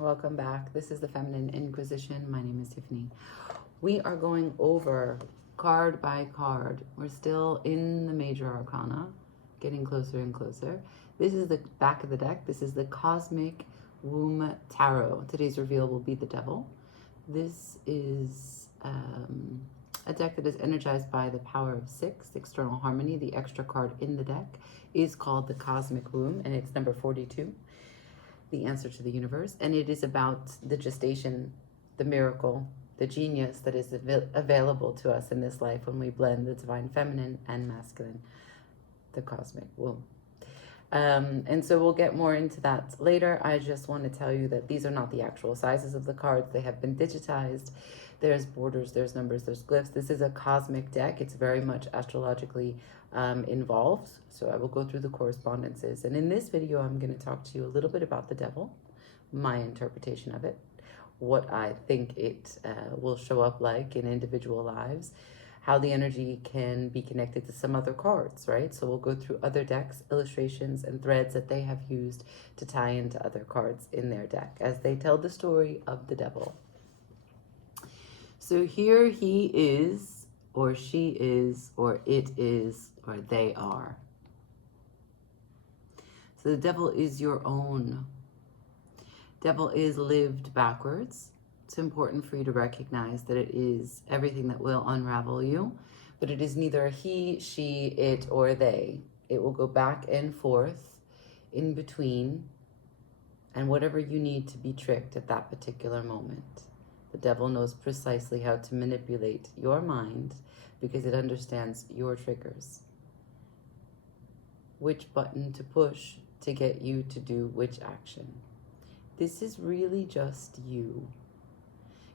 Welcome back. This is the Feminine Inquisition. My name is Tiffany. We are going over card by card. We're still in the major arcana, getting closer and closer. This is the back of the deck. This is the Cosmic Womb Tarot. Today's reveal will be the Devil. This is a deck that is energized by the power of 6, external harmony. The extra card in the deck is called the Cosmic Womb, and it's number 42. The answer to the universe, and it is about the gestation, the miracle, the genius that is available to us in this life when we blend the divine feminine and masculine, the cosmic womb. And so we'll get more into that later. I just want to tell you that these are not the actual sizes of the cards. They have been digitized. There's borders, there's numbers, there's glyphs. This is a cosmic deck. It's very much astrologically involved. So I will go through the correspondences. And in this video, I'm going to talk to you a little bit about the devil, my interpretation of it, what I think it will show up like in individual lives, how the energy can be connected to some other cards, right? So we'll go through other decks, illustrations, and threads that they have used to tie into other cards in their deck as they tell the story of the devil. So here he is, or she is, or it is, or they are. So the devil is your own. Devil is lived backwards. It's important for you to recognize that it is everything that will unravel you, but it is neither he, she, it, or they. It will go back and forth in between, and whatever you need to be tricked at that particular moment. The devil knows precisely how to manipulate your mind because it understands your triggers. Which button to push to get you to do which action. This is really just you.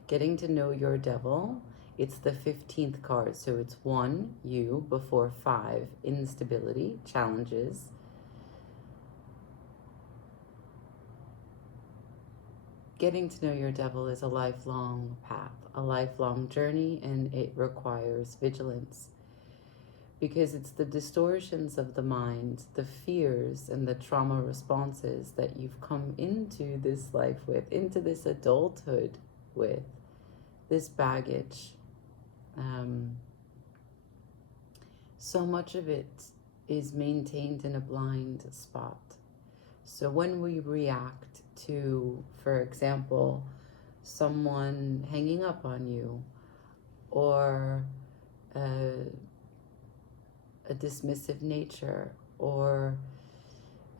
Getting to know your devil, it's the 15th card. So it's 1, you, before 5, instability, challenges. Getting to know your devil is a lifelong path, a lifelong journey, and it requires vigilance. Because it's the distortions of the mind, the fears and the trauma responses that you've come into this life with, into this adulthood with, this baggage. So much of it is maintained in a blind spot. So when we react to, for example, someone hanging up on you, or a dismissive nature, or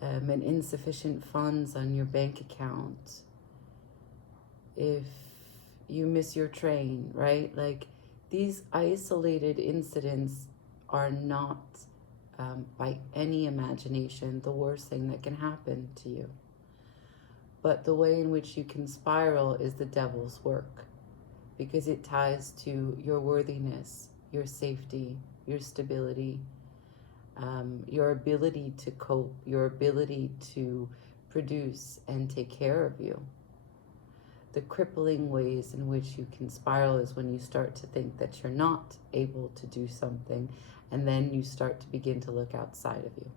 an insufficient funds on your bank account, if you miss your train, right? Like, these isolated incidents are not by any imagination the worst thing that can happen to you. But the way in which you can spiral is the devil's work, because it ties to your worthiness, your safety, your stability, your ability to cope, your ability to produce and take care of you. The crippling ways in which you can spiral is when you start to think that you're not able to do something, and then you start to begin to look outside of you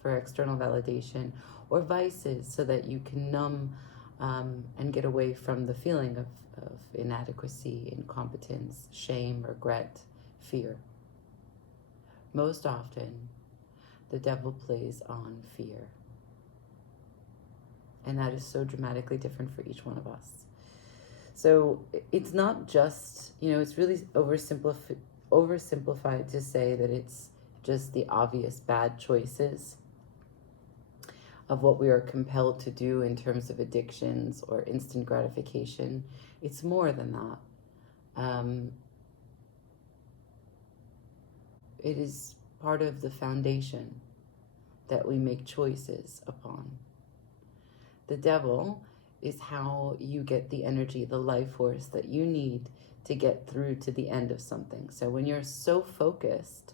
for external validation or vices so that you can numb and get away from the feeling of inadequacy, incompetence, shame, regret, fear. Most often, the devil plays on fear. And that is so dramatically different for each one of us. So it's not just, it's really oversimplified to say that it's just the obvious bad choices of what we are compelled to do in terms of addictions or instant gratification. It's more than that. It is part of the foundation that we make choices upon. The devil is how you get the energy, the life force that you need to get through to the end of something. So when you're so focused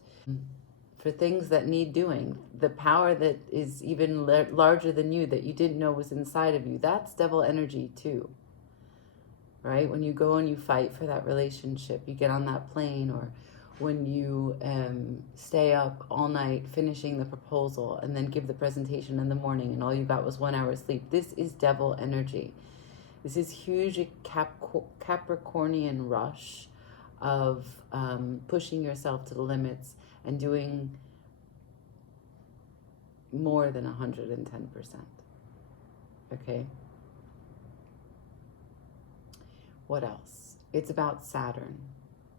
for things that need doing, the power that is even larger than you that you didn't know was inside of you, that's devil energy too, right? When you go and you fight for that relationship, you get on that plane, or when you stay up all night finishing the proposal and then give the presentation in the morning and all you got was 1 hour sleep. This is devil energy. This is huge Capricornian rush of pushing yourself to the limits and doing more than 110%. Okay? What else? It's about Saturn.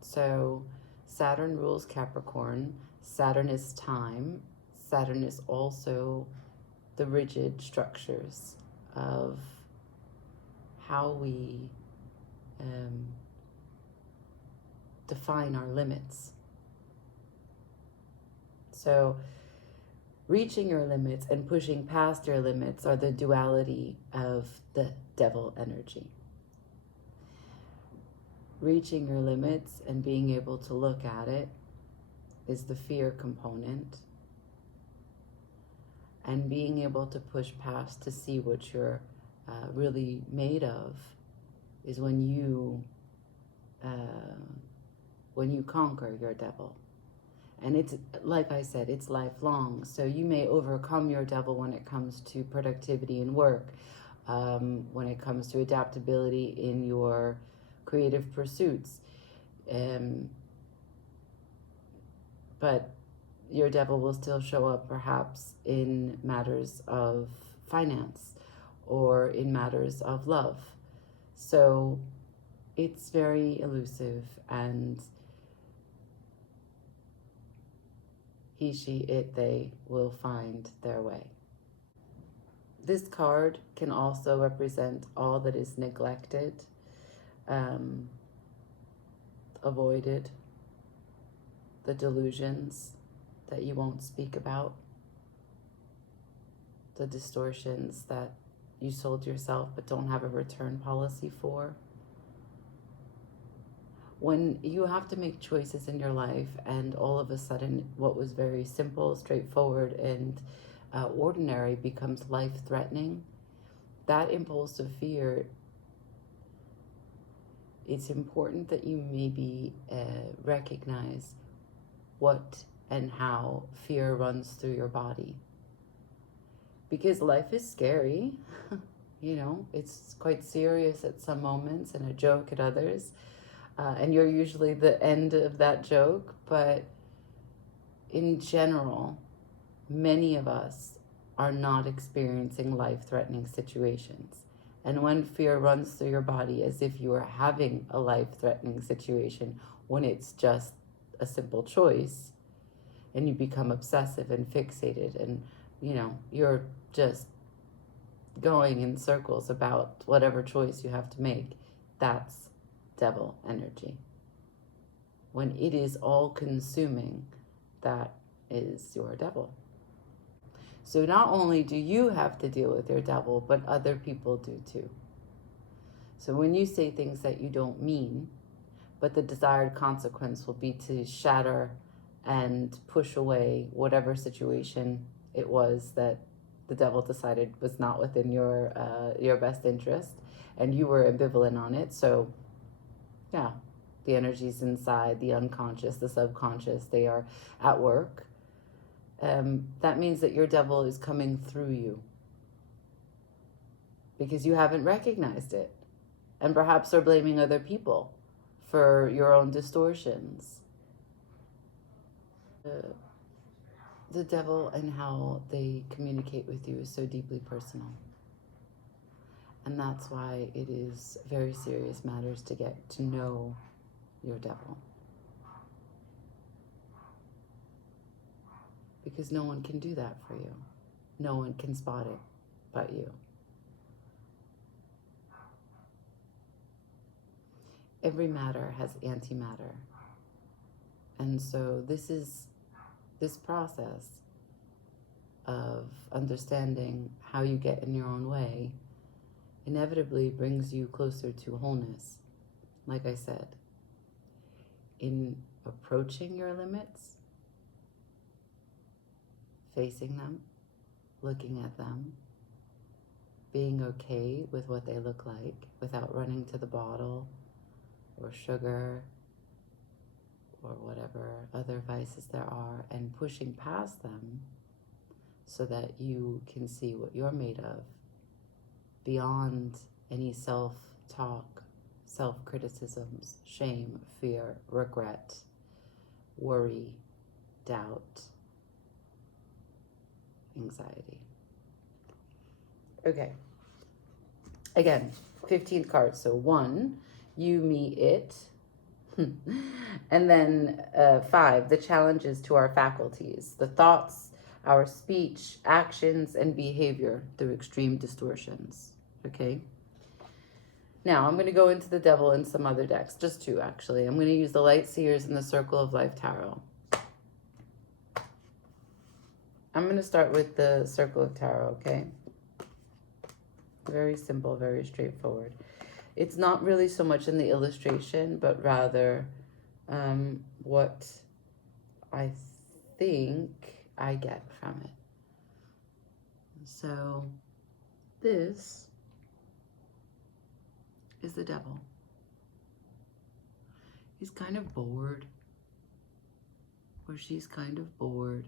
So Saturn rules Capricorn. Saturn is time. Saturn is also the rigid structures of how we define our limits. So reaching your limits and pushing past your limits are the duality of the devil energy. Reaching your limits and being able to look at it is the fear component. And being able to push past to see what you're really made of is when you conquer your devil. And it's, like I said, it's lifelong. So you may overcome your devil when it comes to productivity and work, when it comes to adaptability in your creative pursuits. But your devil will still show up perhaps in matters of finance or in matters of love. So it's very elusive, and he, she, it, they will find their way. This card can also represent all that is neglected, avoided, the delusions that you won't speak about, the distortions that you sold yourself but don't have a return policy for. When you have to make choices in your life and all of a sudden what was very simple, straightforward, and ordinary becomes life-threatening, that impulsive fear, it's important that you maybe recognize what and how fear runs through your body. Because life is scary, you know, it's quite serious at some moments and a joke at others. And you're usually the end of that joke, but in general, many of us are not experiencing life-threatening situations. And when fear runs through your body as if you are having a life-threatening situation, when it's just a simple choice, and you become obsessive and fixated, and you know, you're just going in circles about whatever choice you have to make, that's devil energy. When it is all consuming, that is your devil. So not only do you have to deal with your devil, but other people do too. So when you say things that you don't mean, but the desired consequence will be to shatter and push away whatever situation it was that the devil decided was not within your best interest, and you were ambivalent on it. So yeah, the energies inside, the unconscious, the subconscious, they are at work. That means that your devil is coming through you because you haven't recognized it, and perhaps are blaming other people for your own distortions. The devil and how they communicate with you is so deeply personal. And that's why it is very serious matters to get to know your devil. Because no one can do that for you. No one can spot it but you. Every matter has antimatter. And so this process of understanding how you get in your own way inevitably brings you closer to wholeness. Like I said, in approaching your limits, facing them, looking at them, being okay with what they look like without running to the bottle or sugar or whatever other vices there are, and pushing past them so that you can see what you're made of beyond any self-talk, self-criticisms, shame, fear, regret, worry, doubt, anxiety. Okay. Again, 15 cards. So 1, you, me, it. And then 5, the challenges to our faculties, the thoughts, our speech, actions, and behavior through extreme distortions. Okay? Now, I'm going to go into the devil and some other decks, just 2 actually. I'm going to use the Light Seers and the Circle of Life Tarot. I'm going to start with the Circle of Tarot, okay? Very simple, very straightforward. It's not really so much in the illustration, but rather what I think I get from it. So this is the devil. He's kind of bored, or she's kind of bored.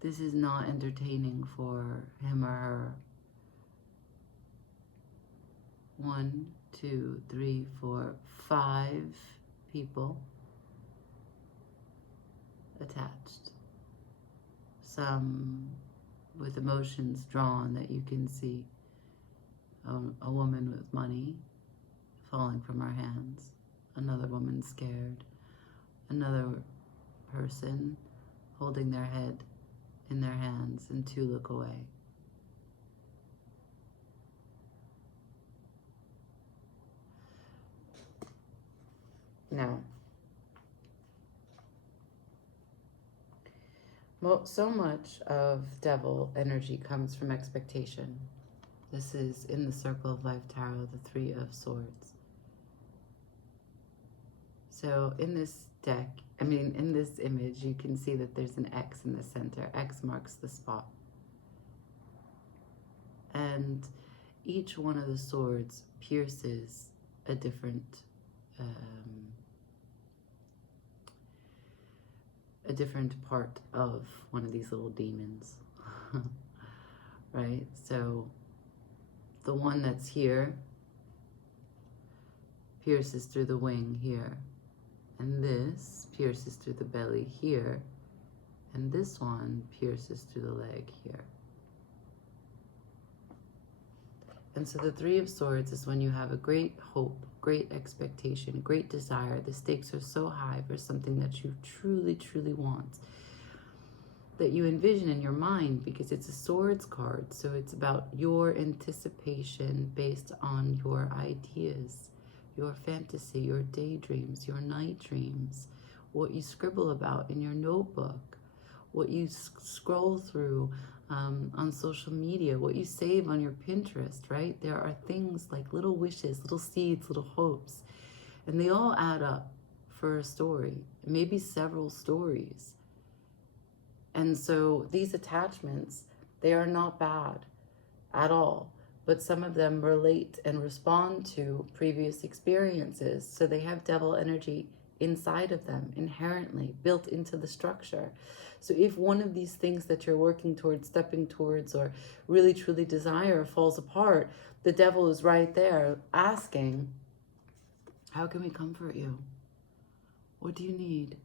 This is not entertaining for him or her. 1, 2, 3, 4, 5 people attached. Some with emotions drawn that you can see. A woman with money falling from her hands. Another woman scared. Another person holding their head in their hands, and 2 look away. Now, so much of devil energy comes from expectation. This is in the Circle of Life Tarot, the 3 of Swords. So in this deck, in this image, you can see that there's an X in the center. X marks the spot. And each one of the swords pierces a different part of one of these little demons. Right? So the one that's here pierces through the wing here, and this pierces through the belly here, and this one pierces through the leg here. And so the 3 of Swords is when you have a great hope, great expectation, great desire. The stakes are so high for something that you truly, truly want, that you envision in your mind, because it's a Swords card. So it's about your anticipation based on your ideas, your fantasy, your daydreams, your night dreams, what you scribble about in your notebook, what you scroll through on social media, what you save on your Pinterest, right? There are things like little wishes, little seeds, little hopes, and they all add up for a story, maybe several stories. And so these attachments, they are not bad at all, but some of them relate and respond to previous experiences. So they have devil energy inside of them, inherently built into the structure. So if one of these things that you're working towards, stepping towards, or really truly desire falls apart, the devil is right there asking, how can we comfort you? What do you need?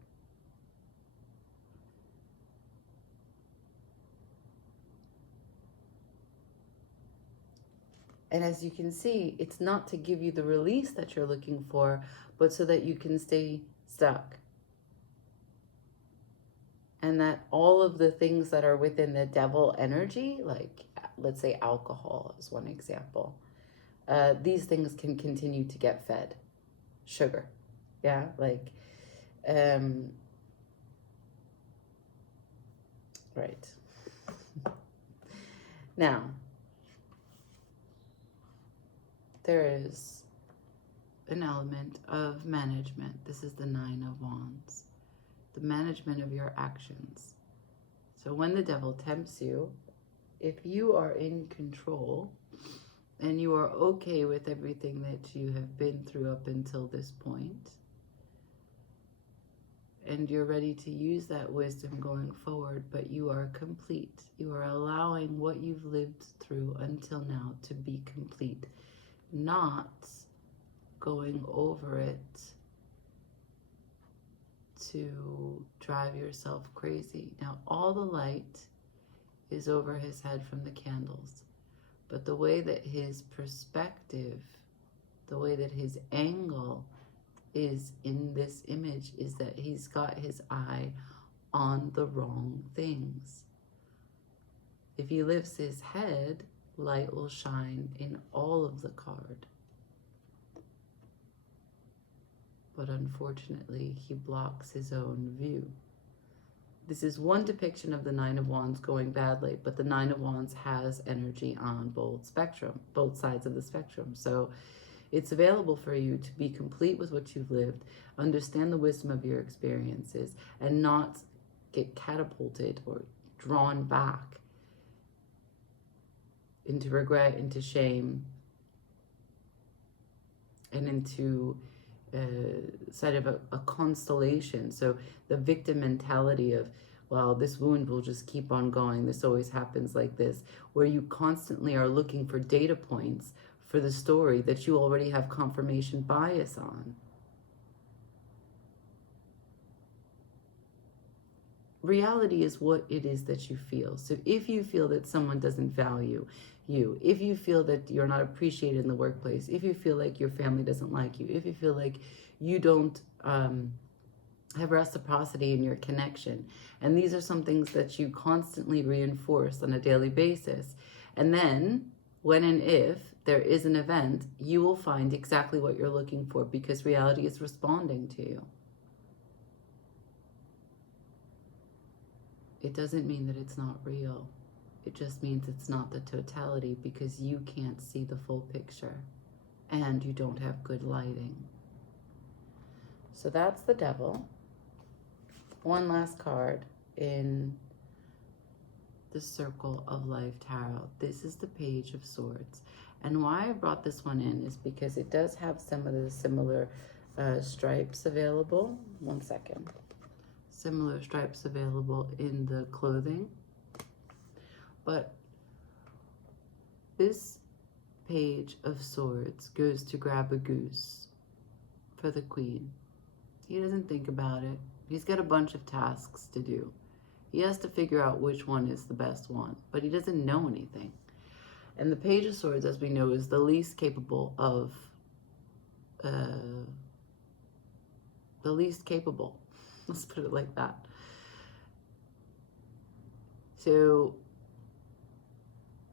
And as you can see, it's not to give you the release that you're looking for, but so that you can stay stuck. And that all of the things that are within the devil energy, like let's say alcohol is one example, these things can continue to get fed. Sugar, yeah, like, right. Now, there is an element of management. This is the 9 of Wands. The management of your actions. So when the devil tempts you, if you are in control and you are okay with everything that you have been through up until this point, and you're ready to use that wisdom going forward, but you are complete. You are allowing what you've lived through until now to be complete. not going over it to drive yourself crazy. Now, all the light is over his head from the candles, but the way that his perspective, the way that his angle is in this image is that he's got his eye on the wrong things. If he lifts his head, light will shine in all of the card. But unfortunately, he blocks his own view. This is one depiction of the Nine of Wands going badly, but the Nine of Wands has energy on both sides of the spectrum. So it's available for you to be complete with what you've lived, understand the wisdom of your experiences, and not get catapulted or drawn back into regret, into shame, and into side of a constellation. So the victim mentality of, well, this wound will just keep on going. This always happens like this, where you constantly are looking for data points for the story that you already have confirmation bias on. Reality is what it is that you feel. So if you feel that someone doesn't value you, if you feel that you're not appreciated in the workplace, if you feel like your family doesn't like you, if you feel like you don't have reciprocity in your connection, and these are some things that you constantly reinforce on a daily basis, and then when and if there is an event, you will find exactly what you're looking for because reality is responding to you. It doesn't mean that it's not real. It just means it's not the totality because you can't see the full picture and you don't have good lighting. So that's the Devil. One last card in the Circle of Life Tarot. This is the Page of Swords. And why I brought this one in is because it does have some of the similar stripes available. One second. Similar stripes available in the clothing. But this Page of Swords goes to grab a goose for the Queen. He doesn't think about it. He's got a bunch of tasks to do. He has to figure out which one is the best one, but he doesn't know anything. And the Page of Swords, as we know, is the least capable of, let's put it like that. So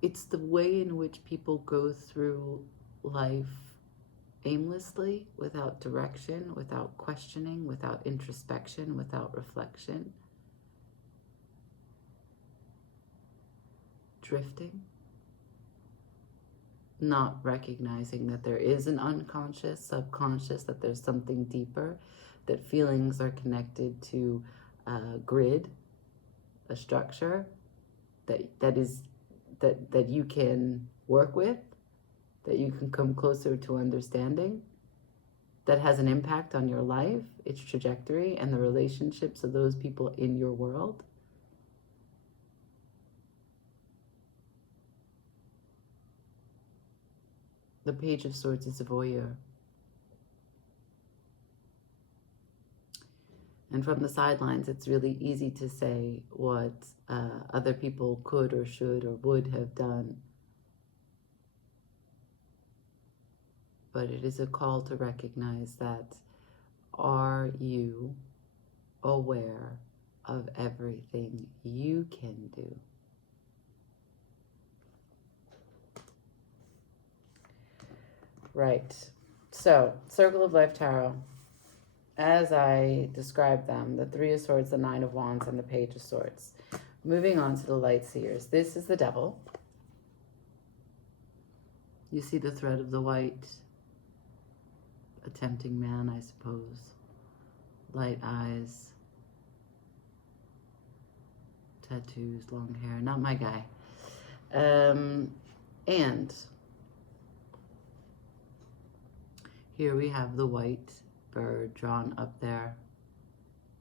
it's the way in which people go through life aimlessly, without direction, without questioning, without introspection, without reflection. Drifting. Not recognizing that there is an unconscious, subconscious, that there's something deeper, that feelings are connected to a grid, a structure that you can work with, that you can come closer to understanding, that has an impact on your life, its trajectory, and the relationships of those people in your world. The Page of Swords is a voyeur. And from the sidelines, it's really easy to say what other people could or should or would have done. But it is a call to recognize that, are you aware of everything you can do? Right. So, Circle of Life Tarot. As I described them, the Three of Swords, the Nine of Wands, and the Page of Swords. Moving on to the Light Seers. This is the Devil. You see the thread of the white. A tempting man, I suppose. Light eyes. Tattoos, long hair. Not my guy. And here we have the white bird drawn up there.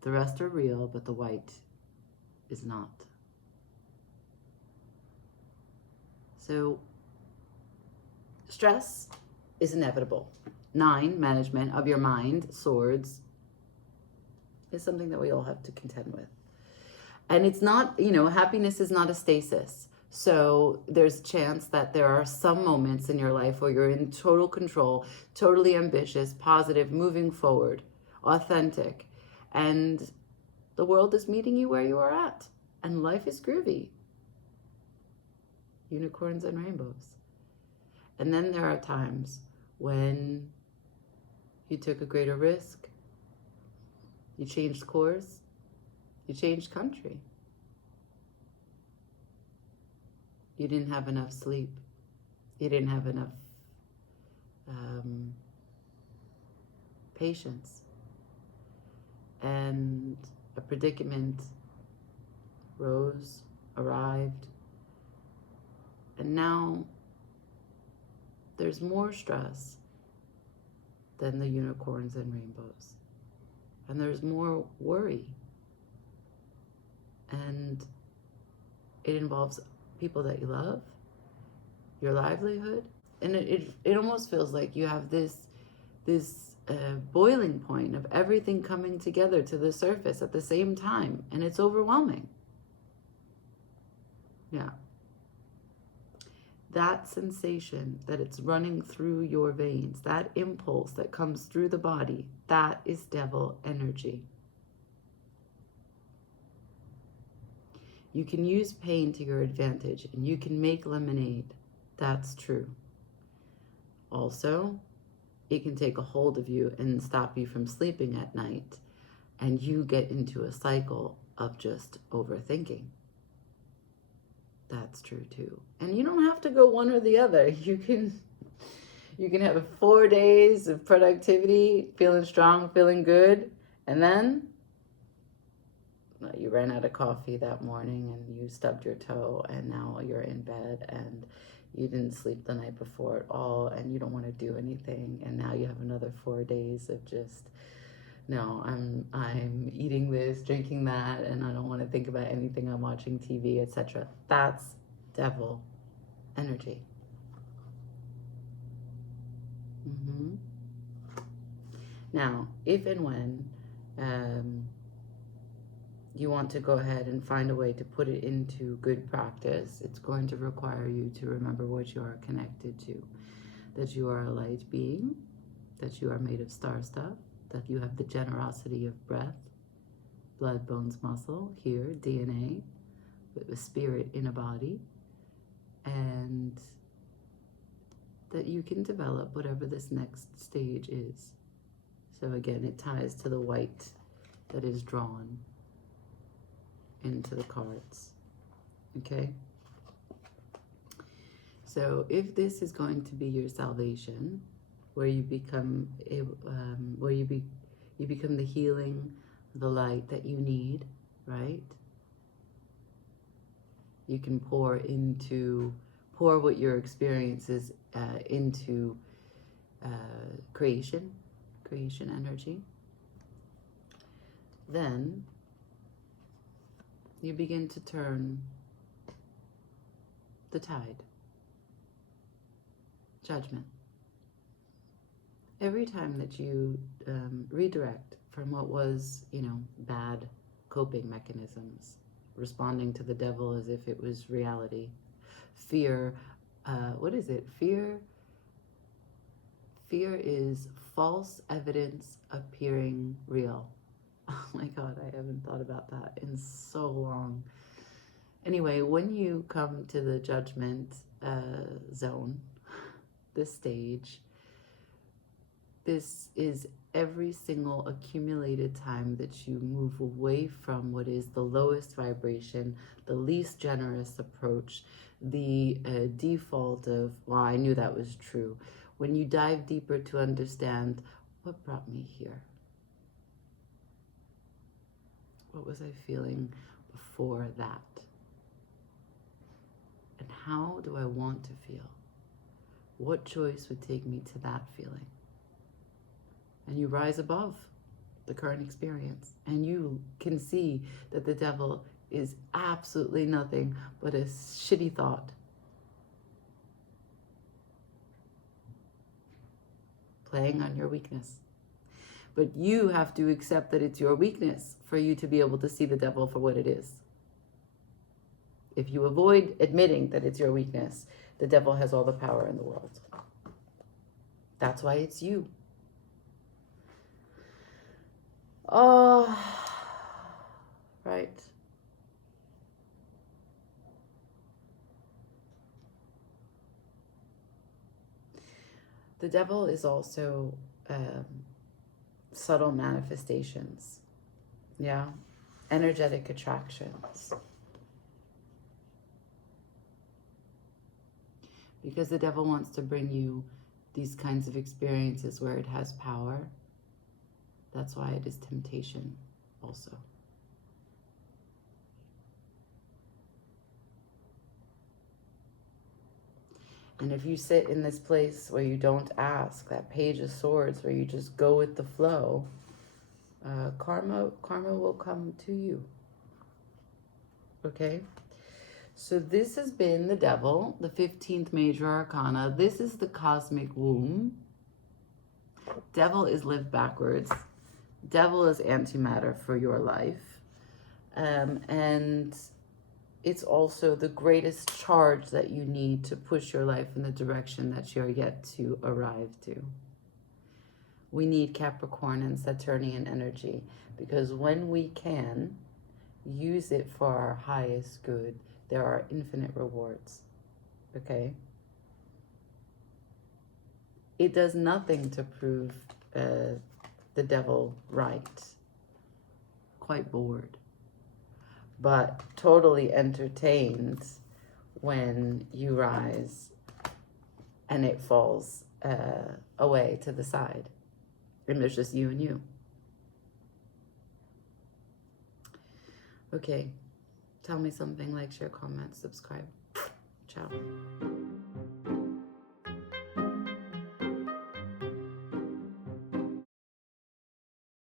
The rest are real, but the white is not. So, stress is inevitable. 9, management of your mind, swords, is something that we all have to contend with. And it's not, happiness is not a stasis. So there's a chance that there are some moments in your life where you're in total control, totally ambitious, positive, moving forward, authentic. And the world is meeting you where you are at. And life is groovy. Unicorns and rainbows. And then there are times when you took a greater risk, you changed course, you changed country. You didn't have enough sleep. You didn't have enough patience. And a predicament arrived, and now there's more stress than the unicorns and rainbows. And there's more worry. And it involves people that you love, your livelihood. And it almost feels like you have this boiling point of everything coming together to the surface at the same time. And it's overwhelming. Yeah. That sensation that it's running through your veins, that impulse that comes through the body, that is devil energy. You can use pain to your advantage, and you can make lemonade. That's true. Also, it can take a hold of you and stop you from sleeping at night, and you get into a cycle of just overthinking. That's true too. And you don't have to go one or the other. You can have 4 days of productivity, feeling strong, feeling good, and then you ran out of coffee that morning and you stubbed your toe, and now you're in bed and you didn't sleep the night before at all, and you don't want to do anything, and now you have another 4 days of just, no, I'm eating this, drinking that, and I don't want to think about anything. I'm watching TV, etc. That's devil energy. Now, if and when you want to go ahead and find a way to put it into good practice, it's going to require you to remember what you are connected to. That you are a light being, that you are made of star stuff, that you have the generosity of breath, blood, bones, muscle, here, DNA, with a spirit in a body, and that you can develop whatever this next stage is. So again, it ties to the white that is drawn into the cards, okay? So if this is going to be your salvation, where you become you become the healing, the light that you need, right? You can pour what your experience is into creation energy. Then you begin to turn the tide. Judgment. Every time that you redirect from what was, bad coping mechanisms, responding to the devil as if it was reality, fear, what is it? Fear is false evidence appearing real. Oh my God, I haven't thought about that in so long. Anyway, when you come to the judgment zone, this stage, this is every single accumulated time that you move away from what is the lowest vibration, the least generous approach, the default of, well, I knew that was true. When you dive deeper to understand what brought me here. What was I feeling before that? And how do I want to feel? What choice would take me to that feeling? And you rise above the current experience, and you can see that the devil is absolutely nothing but a shitty thought. playing on your weakness. But you have to accept that it's your weakness for you to be able to see the devil for what it is. If you avoid admitting that it's your weakness, the devil has all the power in the world. That's why it's you. Oh, right. The devil is also subtle manifestations. Yeah. Energetic attractions. Because the devil wants to bring you these kinds of experiences where it has power. That's why it is temptation also. And if you sit in this place where you don't ask, that Page of Swords, where you just go with the flow, karma will come to you. Okay? So this has been the devil, the 15th major arcana. This is the cosmic womb. Devil is lived backwards. Devil is antimatter for your life. And it's also the greatest charge that you need to push your life in the direction that you're yet to arrive to. We need Capricorn and Saturnian energy, because when we can use it for our highest good, there are infinite rewards. Okay? It does nothing to prove the devil right. Quite bored. But totally entertained when you rise and it falls away to the side. And there's just you and you. Okay. Tell me something, like, share, comment, subscribe. Ciao.